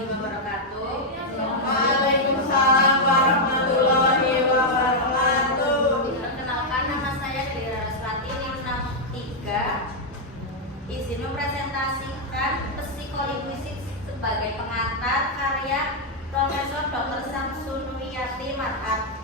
warahmatullahi wabarakatuh. Waalaikumsalam warahmatullahi wabarakatuh. Perkenalkan, nama saya Deli Raraswati 663. Izin mempresentasikan psikolinguistik sebagai pengantar karya Profesor Dr. Samsunuyati Mar'at.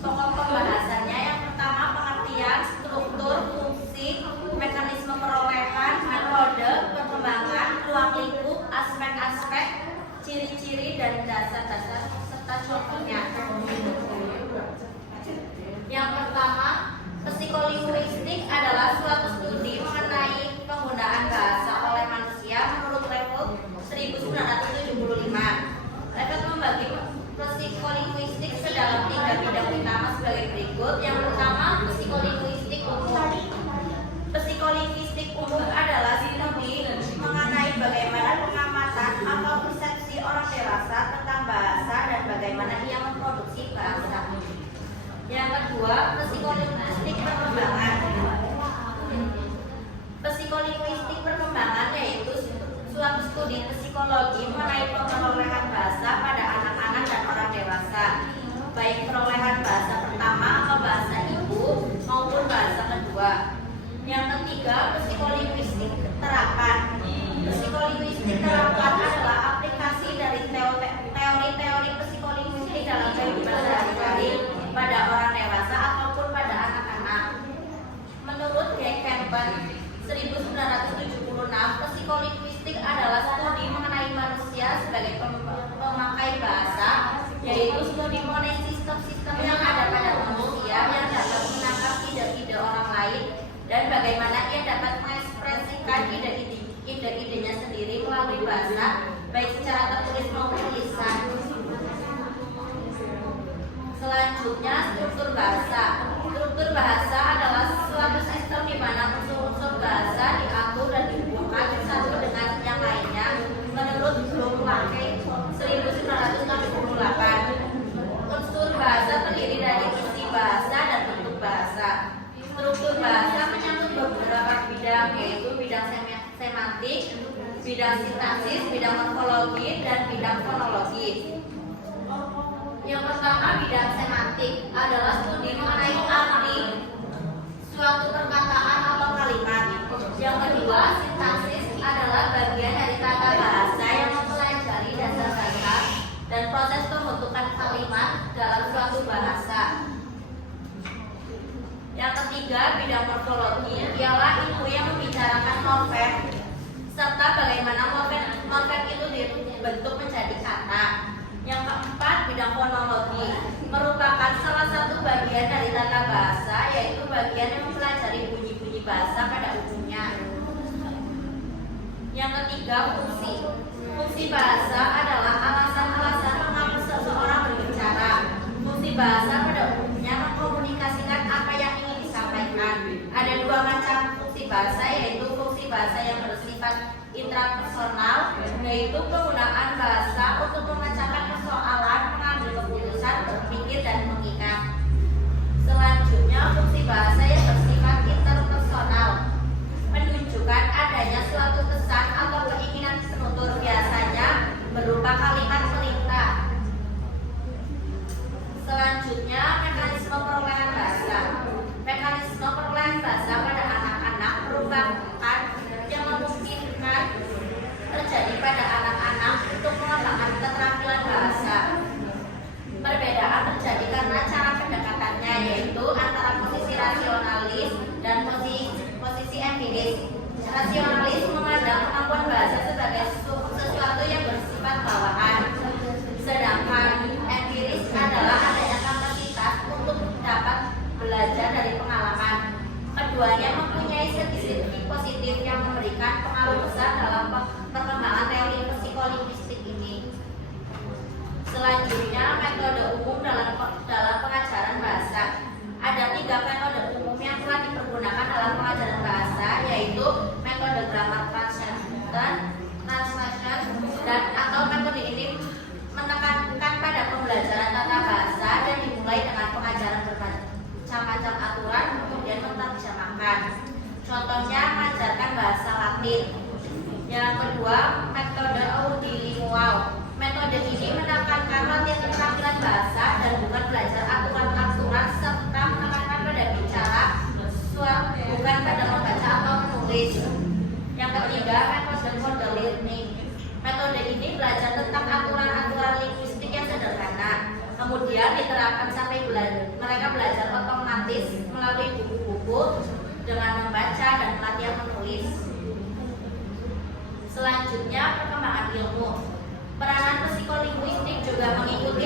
Pokok pembahasannya yang pertama pengertian, struktur, fungsi, mekanisme perolehan, metode, perkembangan, ruang lingkup, aspek-aspek, ciri-ciri dan dasar-dasar serta contohnya. Yang pertama, psikolinguistik adalah suatu studi mengenai penggunaan bahasa oleh manusia menurut level 1975. Level membagi psikolinguistik sedalam 3 bidang utama sebagai berikut. Yang pertama, psikolinguistik umum. Psikolinguistik umum adalah studi mengenai bagaimana pengamatan atau persepsi orang dewasa tentang bahasa dan bagaimana ia memproduksi bahasa. Yang kedua, psikolinguistik perkembangan. Psikolinguistik perkembangan yaitu suatu studi psikologi mengenai perolehan bahasa pada anak-anak dan orang dewasa, baik perolehan bahasa pertama atau bahasa ibu maupun bahasa kedua. Yang ketiga, psikolinguistik terapan. Psikolinguistik terapan adalah aplikasi dari teori-teori psikolinguistik dalam kehidupan sehari-hari pada orang dewasa ataupun pada anak-anak. Menurut Greg Campbell 1976, psikolinguistik adalah studi mengenai manusia sebagai pemakai bahasa, yaitu studi mengenai sistem-sistem yang ada pada manusia yang dapat menangkap ide-ide orang lain dan bagaimana ia dapat mengekspresikan ide-idenya sendiri melalui bahasa, baik secara tertulis maupun lisan. Selanjutnya, struktur bahasa. Struktur bahasa adalah suatu sistem di mana unsur-unsur bahasa diatur dan dihubungkan satu dengan yang lainnya menurut Bloom Lake 1968. Unsur bahasa terdiri dari isi bahasa dan bentuk bahasa. Struktur bahasa menyangkut beberapa bidang, yaitu bidang semantik, bidang sintaksis, bidang morfologi, dan bidang fonologi. Yang pertama, bidang semantik adalah studi mengenai arti suatu perkataan atau kalimat. Yang kedua, sintaksis adalah bagian dari tata bahasa yang mempelajari dasar kata dan proses pembentukan kalimat dalam suatu bahasa. Yang ketiga, bidang morfologi ialah ilmu yang membicarakan morfem serta bagaimana morfem itu dibentuk menjadi kata. Yang keempat, bidang fonologi merupakan salah satu bagian dari tata bahasa, yaitu bagian yang mempelajari bunyi-bunyi bahasa pada umumnya. Yang ketiga, fungsi. Fungsi bahasa adalah alasan-alasan mengapa seseorang berbicara. Fungsi bahasa pada umumnya mengkomunikasikan apa yang ingin disampaikan. Ada dua macam fungsi bahasa, yaitu fungsi bahasa yang bersifat intrapersonal, yaitu penggunaan bahasa untuk memecahkan persoalan, mengambil keputusan, berpikir, dan mengingat. Selanjutnya, fungsi bahasa yang bersifat interpersonal menunjukkan adanya suatu pesan atau keinginan penutur, biasanya berupa kalimat perintah. Selanjutnya, mekanisme perolehan bahasa. Mekanisme perolehan bahasa pada anak-anak merupakan yang memungkinkan terjadi pada anak-anak untuk mengembangkan keterampilan bahasa. Perbedaan terjadi karena cara pendekatannya, yaitu antara posisi rasionalis dan posisi empiris. Rasionalis memandang kemampuan bahasa sebagai sesuatu yang bersifat bawaan, sedangkan empiris adalah adanya kapasitas untuk dapat belajar dari pengalaman. Keduanya mempunyai segi positif yang memberikan pengaruh besar dalam perkembangan teori psikolinguistik ini. Selanjutnya, metode umum dalam pengajaran bahasa. Ada 3 metode umum yang telah dipergunakan dalam pengajaran bahasa, yaitu metode grammar translation dan atau metode ini menekankan pada pembelajaran tata bahasa mereka belajar otomatis melalui buku-buku dengan membaca dan latihan menulis. Selanjutnya, perkembangan ilmu. Peranan psikolinguistik juga mengikuti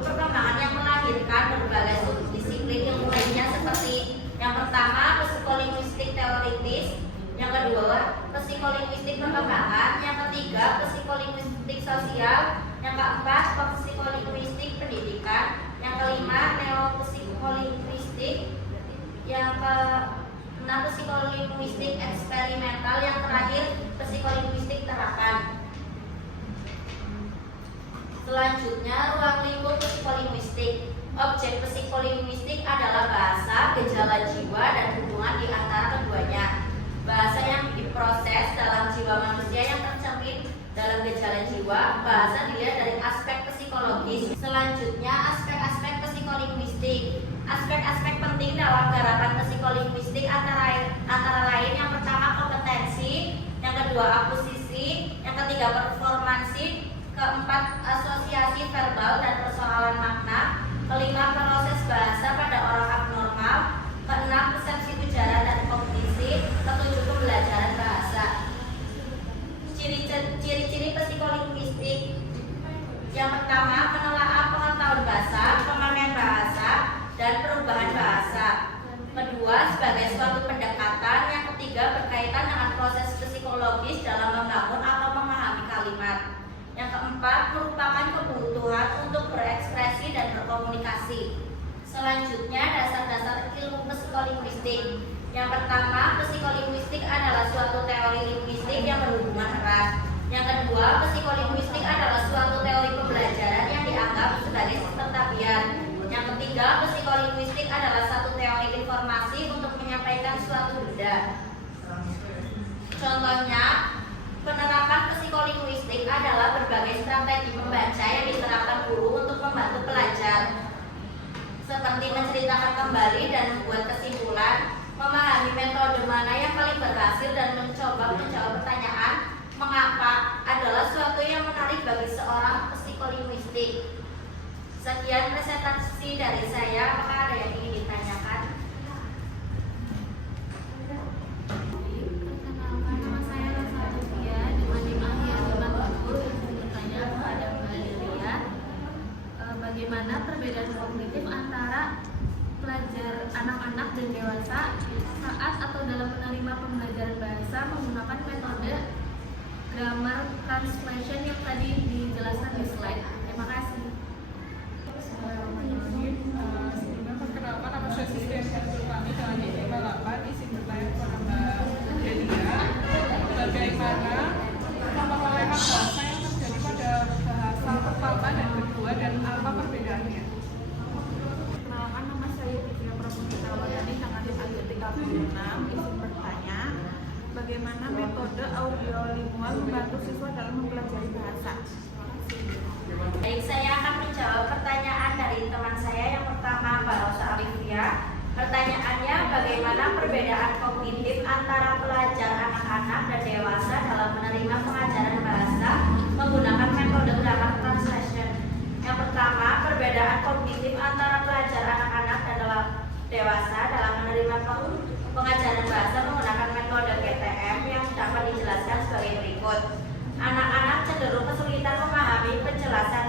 perkembangan yang melahirkan berbagai subdisiplin ilmu lainnya seperti yang pertama psikolinguistik teoritis, yang kedua psikolinguistik perkembangan, yang ketiga psikolinguistik sosial, yang keempat psikolinguistik pendidikan, yang kelima neopsikolinguistik, yang keenam psikolinguistik eksperimental, yang terakhir psikolinguistik terapan. Selanjutnya, ruang lingkup psikolinguistik. Objek psikolinguistik adalah bahasa, gejala jiwa, dan hubungan di antara keduanya. Bahasa yang diproses dalam jiwa manusia yang tercermin dalam gejala jiwa. Bahasa dilihat dari aspek psikologis. Selanjutnya, aspek-aspek psikolinguistik. Aspek-aspek penting dalam garapan psikolinguistik antara lain yang pertama kompetensi, yang kedua akusisi, yang ketiga performansi, keempat asosiasi verbal dan persoalan makna, kelima proses bahasa pada orang abnormal, keenam persepsi ujaran dan kognisi, ketujuh pembelajaran bahasa. Ciri-ciri psikolinguistik. Yang pertama, menelaah pengetahuan bahasa, pemakaian bahasa, dan perubahan bahasa. Kedua, sebagai suatu pendekatan. Yang ketiga, berkaitan dengan proses psikologis dalam membangun atau memahami kalimat. Yang keempat, merupakan kebutuhan untuk berekspresi dan berkomunikasi. Selanjutnya, dasar-dasar ilmu psikolinguistik. Yang pertama, psikolinguistik adalah suatu teori linguistik yang berhubungan erat. Yang kedua, psikolinguistik adalah suatu teori pembelajaran yang dianggap sebagai sistem tabiat. Yang ketiga, psikolinguistik adalah satu teori informasi untuk menyampaikan suatu benda. Contohnya, penerapan psikolinguistik adalah berbagai strategi membaca yang diterapkan guru untuk membantu pelajar, seperti menceritakan kembali dan membuat kesimpulan, memahami metode mana yang paling berhasil, dan mencoba menjawab pertanyaan mengapa adalah suatu yang menarik bagi seorang psikolinguistik. Sekian presentasi dari saya. Apakah ada yang ingin ditanyakan? Bagaimana perbedaan kognitif antara pelajar anak-anak dan dewasa saat atau dalam menerima pembelajaran bahasa menggunakan metode grammar translation yang tadi dijelaskan di slide. Terima kasih. Sebelumnya perkenalkan nama saya Siswi Ansyarul kami dengan NIM 58 izin bertanya kepada Mbak Delia bagaimana pemakaian bahasa yang terjadi pada bahasa pertama dan kedua dan apa perbedaannya? Perkenalkan, nama saya Fitria Pramudia Wayani dengan NIM 36 izin bertanya bagaimana metode audiolingual membantu siswa dalam mempelajari bahasa. Baik, saya akan menjawab pertanyaan dari teman saya. Yang pertama, Mbak Rosa Alivia. Pertanyaannya, bagaimana perbedaan kognitif antara pelajar anak-anak dan dewasa dalam menerima pengajaran bahasa menggunakan metode grammar translation? Yang pertama, perbedaan kognitif antara pelajar anak-anak dan dewasa dalam menerima pengajaran bahasa menggunakan metode GTM yang dapat dijelaskan sebagai berikut. Anak-anak cenderung kesulitan memahami penjelasan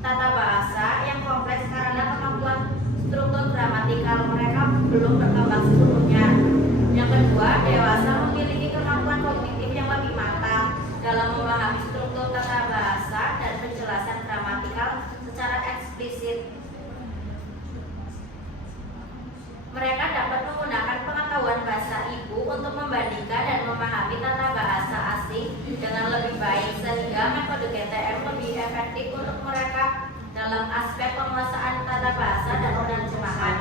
tata bahasa yang kompleks karena kemampuan struktur gramatikal mereka belum berkembang seluruhnya. Yang kedua, dewasa memiliki kemampuan kognitif yang lebih matang dalam memahami struktur tata bahasa dan penjelasan gramatikal secara eksplisit. Mereka dapat menggunakan pengetahuan bahasa ibu untuk membandingkan dan memahami tata bahasa asing dengan lebih baik, sehingga metode GTM lebih efektif untuk mereka dalam aspek penguasaan tata bahasa dan penerjemahan.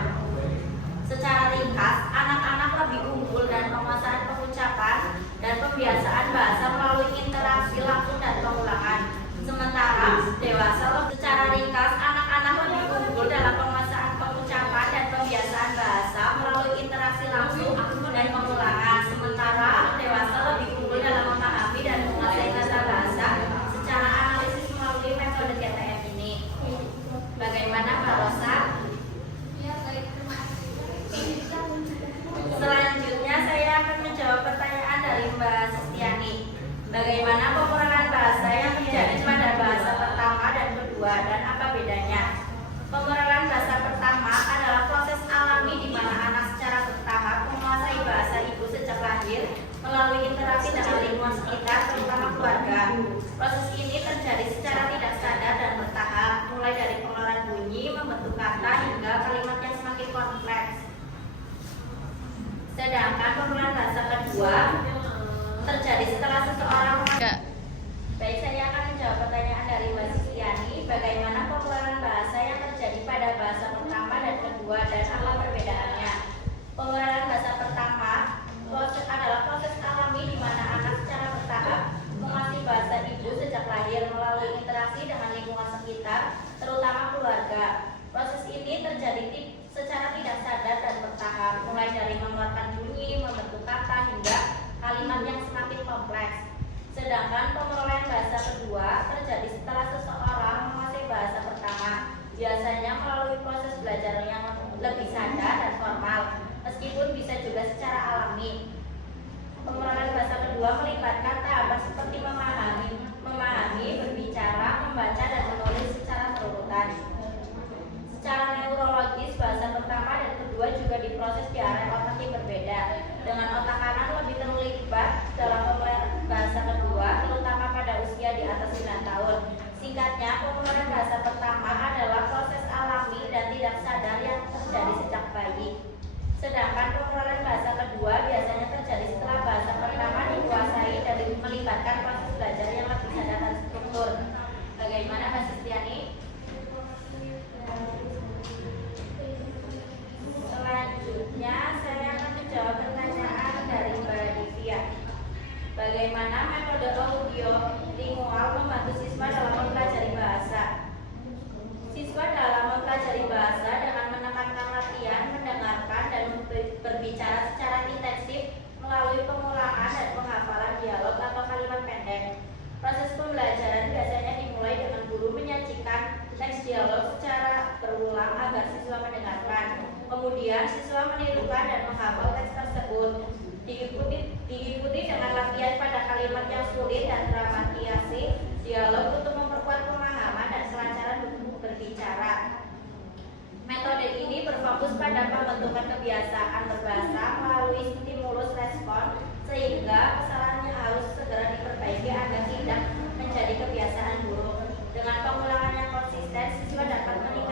Secara ringkas, anak-anak lebih unggul dan penguasaan pengucapan kata hingga kalimat yang semakin kompleks. Sedangkan pemulaan bahasa kedua terjadi setelah seseorang Baik, saya akan menjawab pertanyaan dari Mbak Sisiani. Bagaimana pemulaan bahasa yang terjadi pada bahasa pertama dan kedua dan apa perbedaannya? Pemulaan bahasa pertama adalah proses alami di mana anak secara bertahap menguasai bahasa ibu sejak lahir melalui interaksi dengan lingkungan sekitar, terutama keluarga. Proses ini terjadi secara tidak sadar dan bertahap, mulai dari mengeluarkan bunyi, membentuk kata, hingga kalimat yang semakin kompleks. Sedangkan pemerolehan bahasa kedua terjadi setelah seseorang menguasai bahasa pertama, biasanya melalui proses belajar yang lebih sadar dan formal, meskipun bisa juga secara alami. Pemerolehan bahasa kedua melibatkan tahapan seperti memahami, berbicara, membaca, dan menulis secara berurutan. Secara neurologis, bahasa pertama dan kedua juga diproses di area otak yang berbeda, dengan otak kanan lebih terlibat dalam pemerolehan bahasa kedua, terutama pada usia di atas 9 tahun. Singkatnya, pemerolehan bahasa pertama adalah proses alami dan tidak sadar yang terjadi sejak bayi. Sedangkan pemerolehan bahasa kedua biasanya terjadi setelah bahasa pertama dikuasai dan melibatkan proses belajar yang lebih sadar dan struktur. Bagaimana Mbak Sistiani? Selanjutnya saya akan menjawab pertanyaan dari Mbak Divya. Bagaimana metode audio lingual membantu siswa dalam mempelajari bahasa? Siswa dalam mempelajari bahasa dengan menekankan latihan, mendengarkan, dan berbicara secara intensif melalui pengulangan dan penghafalan dialog atau kalimat pendek. Proses pembelajaran biasanya dimulai dengan guru menyajikan teks dialog secara berulang agar siswa mendengarkan. Kemudian siswa menirukan dan menghafal teks tersebut. Diikuti dengan latihan pada kalimat yang sulit dan dramatisasi dialog untuk memperkuat pemahaman dan kelancaran berbicara. Metode ini berfokus pada pembentukan kebiasaan berbahasa melalui stimulus respon, sehingga kesalahannya harus segera diperbaiki agar tidak menjadi kebiasaan buruk. Dengan pengulangan yang konsisten, siswa dapat meningkatkan